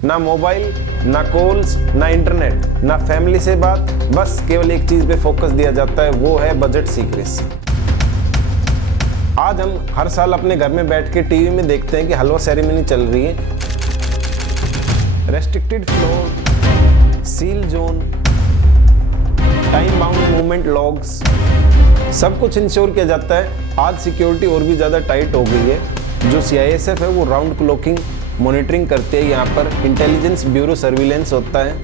ना मोबाइल, ना कॉल्स, ना इंटरनेट, ना फैमिली से बात, बस केवल एक चीज पे फोकस दिया जाता है, वो है बजट सीक्रेसी। आज हम हर साल अपने घर में बैठ के टीवी में देखते हैं कि हलवा सेरेमनी चल रही है, restricted floor, seal zone, time bound movement logs, सब कुछ इंश्योर किया जाता है। आज सिक्योरिटी और भी ज़्यादा टाइट हो गई है। जो CISF है वो राउंड क्लॉकिंग मॉनिटरिंग करते हैं। यहाँ पर इंटेलिजेंस ब्यूरो सर्विलेंस होता है।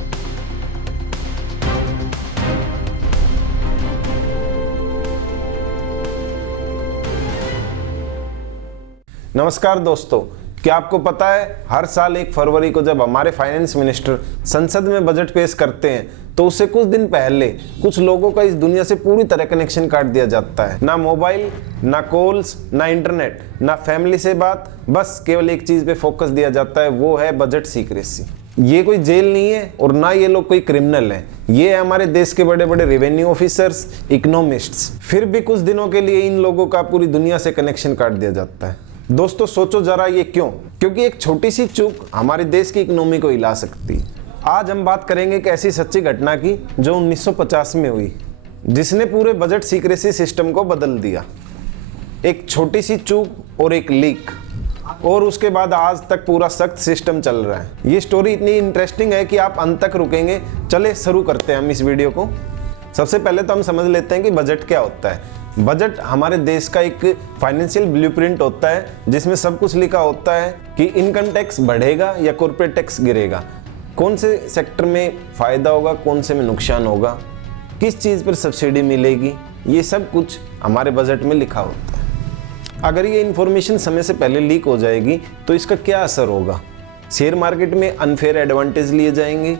नमस्कार दोस्तों, क्या आपको पता है हर साल 1 फरवरी को जब हमारे फाइनेंस मिनिस्टर संसद में बजट पेश करते हैं तो उससे कुछ दिन पहले कुछ लोगों का इस दुनिया से पूरी तरह कनेक्शन काट दिया जाता है। ना मोबाइल, ना कॉल्स, ना इंटरनेट, ना फैमिली से बात, बस केवल एक चीज पे फोकस दिया जाता है, वो है बजट सीक्रेसी। ये कोई जेल नहीं है और ना ये लोग कोई क्रिमिनल है, ये है हमारे देश के बड़े बड़े रेवेन्यू ऑफिसर्स, इकोनॉमिस्ट्स। फिर भी कुछ दिनों के लिए इन लोगों का पूरी दुनिया से कनेक्शन काट दिया जाता है। दोस्तों सोचो जरा ये क्यों? क्योंकि एक छोटी सी चूक हमारे देश की इकोनॉमी को हिला सकती है। आज हम बात करेंगे एक ऐसी सच्ची घटना की जो 1950 में हुई, जिसने पूरे बजट सीक्रेसी सिस्टम को बदल दिया। एक छोटी सी चूक और एक लीक, और उसके बाद आज तक पूरा सख्त सिस्टम चल रहा है। ये स्टोरी इतनी इंटरेस्टिंग है कि आप अंत तक रुकेंगे। चले शुरू करते हैं हम इस वीडियो को। सबसे पहले तो हम समझ लेते हैं कि बजट क्या होता है। बजट हमारे देश का एक फाइनेंशियल ब्लूप्रिंट होता है जिसमें सब कुछ लिखा होता है कि इनकम टैक्स बढ़ेगा या कॉर्पोरेट टैक्स गिरेगा, कौन से सेक्टर में फ़ायदा होगा, कौन से में नुकसान होगा, किस चीज़ पर सब्सिडी मिलेगी, ये सब कुछ हमारे बजट में लिखा होता है। अगर ये इन्फॉर्मेशन समय से पहले लीक हो जाएगी तो इसका क्या असर होगा? शेयर मार्केट में अनफेयर एडवांटेज लिए जाएंगे,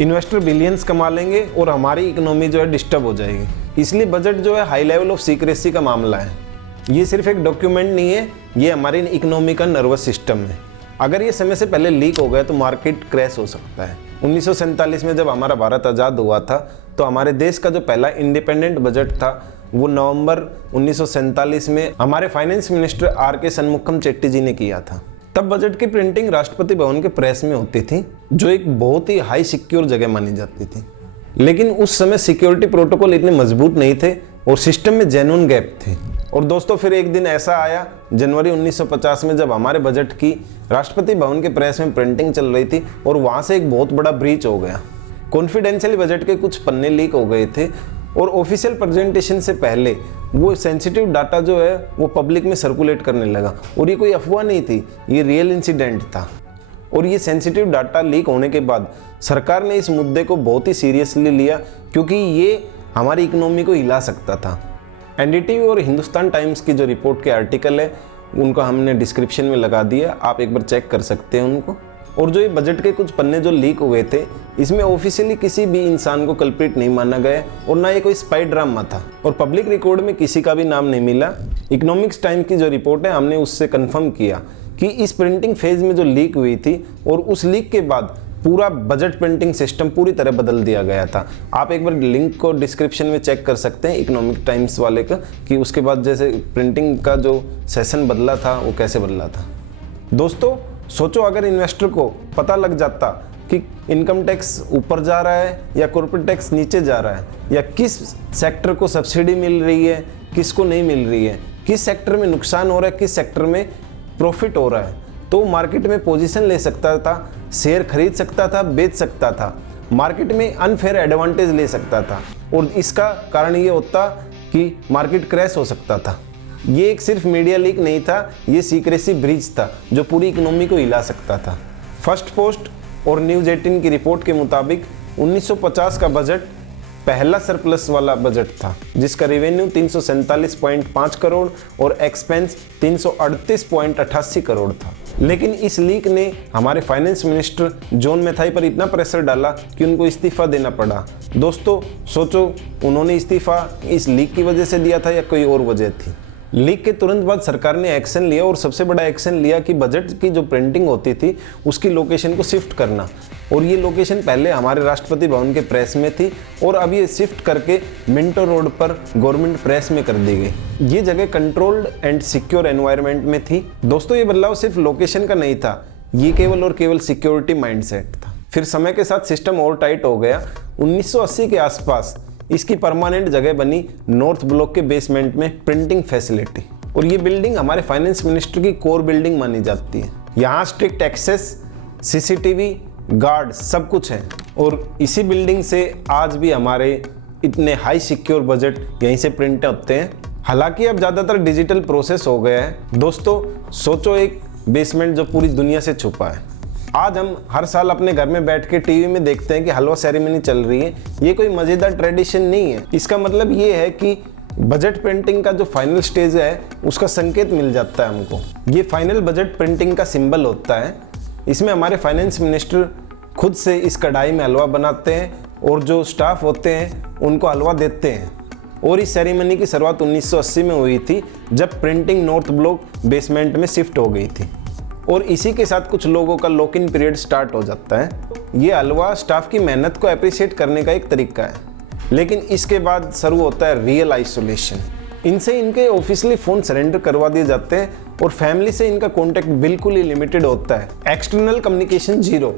इन्वेस्टर बिलियंस कमा लेंगे और हमारी इकोनॉमी जो है डिस्टर्ब हो जाएगी। इसलिए बजट जो है हाई लेवल ऑफ सीक्रेसी का मामला है। ये सिर्फ एक डॉक्यूमेंट नहीं है, ये हमारी इकोनॉमी का नर्वस सिस्टम है। अगर ये समय से पहले लीक हो गया तो मार्केट क्रैश हो सकता है। 1947 में जब हमारा भारत आज़ाद हुआ था तो हमारे देश का जो पहला इंडिपेंडेंट बजट था वो नवंबर 1947 में हमारे finance minister RK Shanmugam Chetty ji ने किया था। तब बजट की प्रिंटिंग राष्ट्रपति भवन के प्रेस में होती थी, जो एक बहुत ही हाई सिक्योर जगह मानी जाती थी। लेकिन उस समय सिक्योरिटी प्रोटोकॉल इतने मजबूत नहीं थे और सिस्टम में जेन्युइन गैप थे। और दोस्तों फिर एक दिन ऐसा आया जनवरी 1950 में जब हमारे बजट की राष्ट्रपति भवन के प्रेस में प्रिंटिंग चल रही थी और वहाँ से एक बहुत बड़ा ब्रीच हो गया। कॉन्फिडेंशियल बजट के कुछ पन्ने लीक हो गए थे और ऑफिशियल प्रेजेंटेशन से पहले वो सेंसिटिव डाटा जो है वो पब्लिक में सर्कुलेट करने लगा। और ये कोई अफवाह नहीं थी, ये रियल इंसिडेंट था। और ये सेंसिटिव डाटा लीक होने के बाद सरकार ने इस मुद्दे को बहुत ही सीरियसली लिया, क्योंकि ये हमारी इकोनॉमी को हिला सकता था। NDTV और हिंदुस्तान टाइम्स की जो रिपोर्ट के आर्टिकल है उनका हमने डिस्क्रिप्शन में लगा दिया, आप एक बार चेक कर सकते हैं उनको। और जो ये बजट के कुछ पन्ने जो लीक हुए थे इसमें ऑफिशियली किसी भी इंसान को कल्प्रिट नहीं माना गया और ना ये कोई स्पाई ड्रामा था और पब्लिक रिकॉर्ड में किसी का भी नाम नहीं मिला। इकोनॉमिक्स टाइम की जो रिपोर्ट है हमने उससे कंफर्म किया कि इस प्रिंटिंग फेज में जो लीक हुई थी और उस लीक के बाद पूरा बजट प्रिंटिंग सिस्टम पूरी तरह बदल दिया गया था। आप एक बार लिंक को डिस्क्रिप्शन में चेक कर सकते हैं इकोनॉमिक टाइम्स वाले का, कि उसके बाद जैसे प्रिंटिंग का जो सेशन बदला था वो कैसे बदला था। दोस्तों सोचो अगर इन्वेस्टर को पता लग जाता कि इनकम टैक्स ऊपर जा रहा है या कॉर्पोरेट टैक्स नीचे जा रहा है, या किस सेक्टर को सब्सिडी मिल रही है, किसको नहीं मिल रही है, किस सेक्टर में नुकसान हो रहा है, किस सेक्टर में प्रॉफिट हो रहा है, तो मार्केट में पोजीशन ले सकता था, शेयर खरीद सकता था, बेच सकता था, मार्केट में अनफेयर एडवांटेज ले सकता था। और इसका कारण ये होता कि मार्केट क्रैश हो सकता था। ये एक सिर्फ मीडिया लीक नहीं था, ये सीक्रेसी ब्रीच था जो पूरी इकोनॉमी को हिला सकता था। फर्स्ट पोस्ट और न्यूज़ 18 की रिपोर्ट के मुताबिक 1950 का बजट पहला सरप्लस वाला बजट था, जिसका रेवेन्यू 347.5 करोड़ और एक्सपेंस 338.88 करोड़ था। लेकिन इस लीक ने हमारे फाइनेंस मिनिस्टर जॉन मैथाई पर इतना प्रेशर डाला कि उनको इस्तीफा देना पड़ा। दोस्तों सोचो उन्होंने इस्तीफा इस लीक की वजह से दिया था या कोई और वजह थी? लीक के तुरंत बाद सरकार ने एक्शन लिया और सबसे बड़ा एक्शन लिया कि बजट की जो प्रिंटिंग होती थी उसकी लोकेशन को शिफ्ट करना। और ये लोकेशन पहले हमारे राष्ट्रपति भवन के प्रेस में थी और अब ये शिफ्ट करके मिंटो रोड पर गवर्नमेंट प्रेस में कर दी गई। ये जगह कंट्रोल्ड एंड सिक्योर एनवायरनमेंट में थी। दोस्तों ये बदलाव सिर्फ लोकेशन का नहीं था, ये केवल और केवल सिक्योरिटी माइंडसेट था। फिर समय के साथ सिस्टम और टाइट हो गया। 1980 के आसपास इसकी परमानेंट जगह बनी नॉर्थ ब्लॉक के बेसमेंट में प्रिंटिंग फैसिलिटी, और ये बिल्डिंग हमारे फाइनेंस मिनिस्टर की कोर बिल्डिंग मानी जाती है। यहाँ स्ट्रिक्ट एक्सेस, सीसीटीवी, गार्ड सब कुछ है, और इसी बिल्डिंग से आज भी हमारे इतने हाई सिक्योर बजट यहीं से प्रिंट होते हैं। हालांकि अब ज़्यादातर डिजिटल प्रोसेस हो गया है। दोस्तों सोचो, एक बेसमेंट जो पूरी दुनिया से छुपा है। आज हम हर साल अपने घर में बैठ के टीवी में देखते हैं कि हलवा सेरेमनी चल रही है। ये कोई मज़ेदार ट्रेडिशन नहीं है। इसका मतलब ये है कि बजट प्रिंटिंग का जो फाइनल स्टेज है उसका संकेत मिल जाता है हमको। ये फाइनल बजट प्रिंटिंग का सिंबल होता है। इसमें हमारे फाइनेंस मिनिस्टर खुद से इस कढ़ाई में हलवा बनाते हैं और जो स्टाफ होते हैं उनको हलवा देते हैं। और इस सेरेमनी की शुरुआत 1980 में हुई थी, जब प्रिंटिंग नॉर्थ ब्लॉक बेसमेंट में शिफ्ट हो गई थी, और इसी के साथ कुछ लोगों का लॉक इन पीरियड स्टार्ट हो जाता है। ये हलवा स्टाफ की मेहनत को अप्रिशिएट करने का एक तरीका है। लेकिन इसके बाद शुरू होता है रियल आइसोलेशन। इनसे इनके ऑफिशियली फ़ोन सरेंडर करवा दिए जाते हैं और फैमिली से इनका कॉन्टैक्ट बिल्कुल ही लिमिटेड होता है। एक्सटर्नल कम्युनिकेशन जीरो,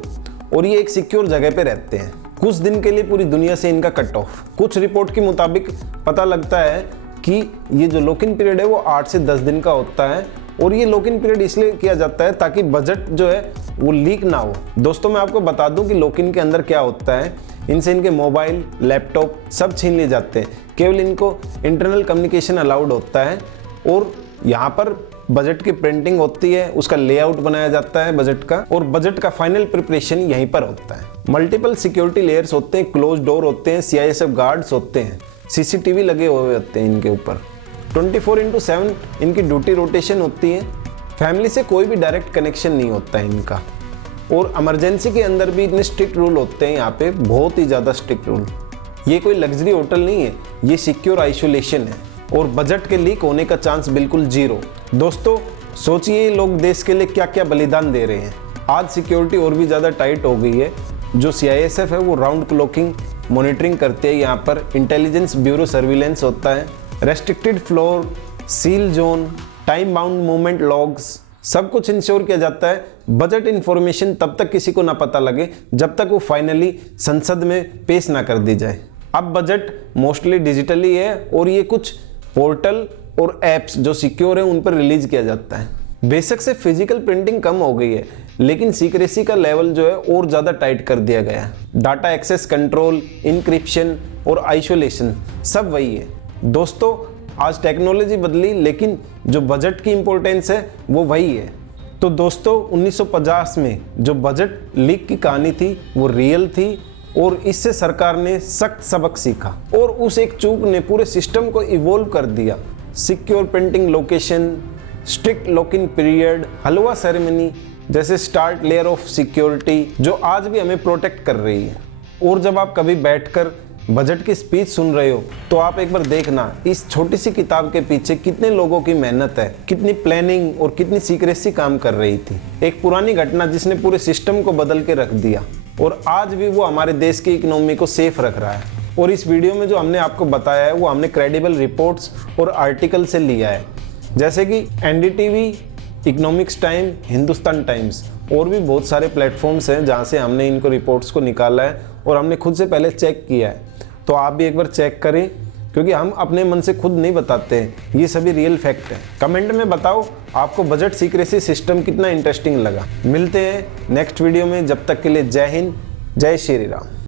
और ये एक सिक्योर जगह पे रहते हैं। कुछ दिन के लिए पूरी दुनिया से इनका कट ऑफ। कुछ रिपोर्ट के मुताबिक पता लगता है कि ये जो लॉक इन पीरियड है वो 8 से 10 दिन का होता है, और ये लॉक इन पीरियड इसलिए किया जाता है ताकि बजट जो है वो लीक ना हो। दोस्तों मैं आपको बता दूं कि लॉक इन के अंदर क्या होता है। इनसे इनके मोबाइल, लैपटॉप सब छीन लिए जाते हैं। केवल इनको इंटरनल कम्युनिकेशन अलाउड होता है, और यहाँ पर बजट की प्रिंटिंग होती है, उसका लेआउट बनाया जाता है बजट का, और बजट का फाइनल प्रिपरेशन यहीं पर होता है। मल्टीपल सिक्योरिटी लेयर्स होते हैं, क्लोज डोर होते हैं, CISF गार्ड्स होते हैं, CCTV लगे हुए होते हैं इनके ऊपर। 24/7 इनकी ड्यूटी रोटेशन होती है। फैमिली से कोई भी डायरेक्ट कनेक्शन नहीं होता है इनका, और इमरजेंसी के अंदर भी इतने स्ट्रिक्ट रूल होते हैं यहाँ पे, बहुत ही ज़्यादा स्ट्रिक्ट रूल। ये कोई लग्जरी होटल नहीं है, ये सिक्योर आइसोलेशन है, और बजट के लीक होने का चांस बिल्कुल जीरो। दोस्तों सोचिए लोग देश के लिए क्या क्या बलिदान दे रहे हैं। आज सिक्योरिटी और भी ज़्यादा टाइट हो गई है। जो CISF है वो राउंड क्लॉकिंग मॉनिटरिंग करते हैं। यहाँ पर इंटेलिजेंस ब्यूरो सर्विलेंस होता है, restricted floor, seal zone, time bound movement logs, सब कुछ इंश्योर किया जाता है। बजट इन्फॉर्मेशन तब तक किसी को ना पता लगे जब तक वो फाइनली संसद में पेश ना कर दी जाए। अब बजट मोस्टली डिजिटली है, और ये कुछ पोर्टल और ऐप्स जो सिक्योर है उन पर रिलीज किया जाता है। बेशक से फिजिकल प्रिंटिंग कम हो गई है, लेकिन सीक्रेसी का लेवल जो है और ज़्यादा टाइट कर दिया गया है। डाटा एक्सेस कंट्रोल, इंक्रिप्शन और आइसोलेशन सब वही है। दोस्तों आज टेक्नोलॉजी बदली, लेकिन जो बजट की इंपॉर्टेंस है वो वही है। तो दोस्तों 1950 में जो बजट लीक की कहानी थी वो रियल थी, और इससे सरकार ने सख्त सबक सीखा, और उस एक चूक ने पूरे सिस्टम को इवॉल्व कर दिया। Secure printing location, strict lock in period, halwa ceremony जैसे स्टार्ट लेयर ऑफ सिक्योरिटी जो आज भी हमें प्रोटेक्ट कर रही है। और जब आप कभी बैठकर बजट की स्पीच सुन रहे हो तो आप एक बार देखना इस छोटी सी किताब के पीछे कितने लोगों की मेहनत है, कितनी प्लानिंग और कितनी सीक्रेसी काम कर रही थी। एक पुरानी घटना जिसने पूरे सिस्टम को बदल के रख दिया, और आज भी वो हमारे देश की इकोनॉमी को सेफ रख रहा है। और इस वीडियो में जो हमने आपको बताया है वो हमने क्रेडिबल रिपोर्ट्स और आर्टिकल से लिया है, जैसे कि NDTV, economics time, Hindustan times, और भी बहुत सारे प्लेटफॉर्म्स हैं जहाँ से हमने इनको रिपोर्ट्स को निकाला है, और हमने खुद से पहले चेक किया है। तो आप भी एक बार चेक करें, क्योंकि हम अपने मन से खुद नहीं बताते हैं, ये सभी रियल फैक्ट है। कमेंट में बताओ आपको बजट सीक्रेसी सिस्टम कितना इंटरेस्टिंग लगा। मिलते हैं नेक्स्ट वीडियो में, जब तक के लिए जय हिंद, जय श्री राम।